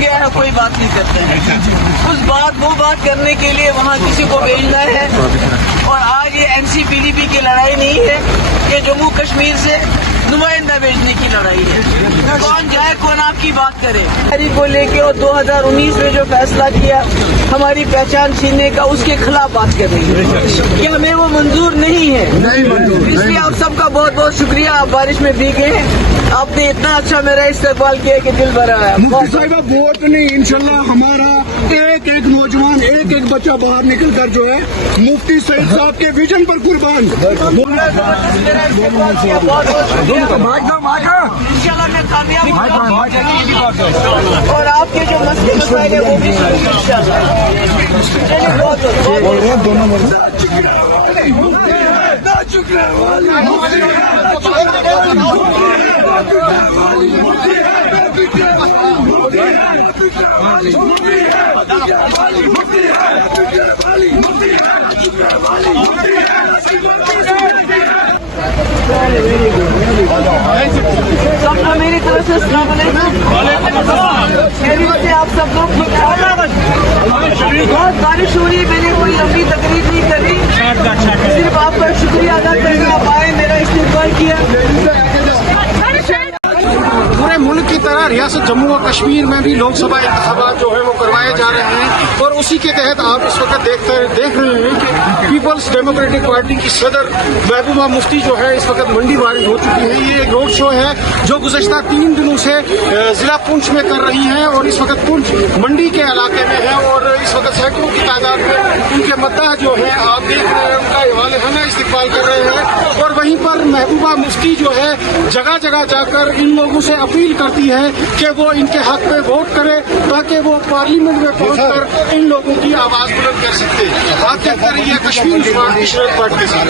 گیا ہے کوئی بات نہیں کرتے ہیں. وہ بات کرنے کے لیے وہاں کسی کو بھیجنا ہے. اور آج یہ NCPDP کی لڑائی نہیں ہے، یہ جموں کشمیر سے نمائندہ بھیجنے کی لڑائی ہے. کون جائے کون آپ کی بات کرے. کو لے کے اور 2019 میں جو فیصلہ کیا ہماری پہچان چھیننے کا، اس کے خلاف بات کر رہی ہے کہ ہمیں وہ منظور نہیں ہے. اس لیے آپ سب کا بہت بہت شکریہ. آپ بارش میں بھیگے ہیں، آپ نے اتنا اچھا میرا استقبال کیا کہ دل بھرا ہے. مفتی صاحب ووٹ نہیں، انشاءاللہ ہمارا ایک ایک نوجوان، ایک ایک بچہ باہر نکل کر جو ہے مفتی سعید صاحب کے ویژن پر قربان. انشاءاللہ میں کامیاب ہوں اور آپ کے جو مسئلے مسائل ہیں وہ بھی انشاءاللہ. چلیے بہت سب کو میری طرف سے السلام علیکم. خیریت سے آپ سب لوگ ٹھیک ہے؟ بہت بارش ہو رہی ہے، میں نے کوئی لمبی تقریر نہیں کری، صرف آپ کا شکریہ ادا کرنا. آپ آئے، میرا استقبال کیا. پورے ملک کی طرح ریاست جموں و کشمیر میں بھی لوک سبھا انتخابات جو ہے وہ کروائے جا رہے ہیں، اور اسی کے تحت آپ اس وقت دیکھ رہے ہیں کہ پیپلز ڈیموکریٹک پارٹی کی صدر محبوبہ مفتی جو ہے اس وقت منڈی وارد ہو چکی ہے. یہ ایک روڈ شو ہے جو گزشتہ 3 دنوں سے ضلع پونچھ میں کر رہی ہیں، اور اس وقت پونچھ منڈی کے علاقے میں ہے، اور اس وقت سینکڑوں کی تعداد میں ان کے مداح جو ہے آپ دیکھ رہے ہیں ان کا والہانہ استقبال کر رہے ہیں. اور وہیں پر محبوبہ مفتی جو ہے جگہ جگہ جا کر ان لوگوں سے اپیل کرتی ہے کہ وہ ان کے حق میں ووٹ کرے تاکہ وہ پارلیمنٹ میں پہنچ کر ان لوگوں کی آواز بلند کر سکتے. آپ دیکھتے رہیے کشمیر پارٹی کے ساتھ.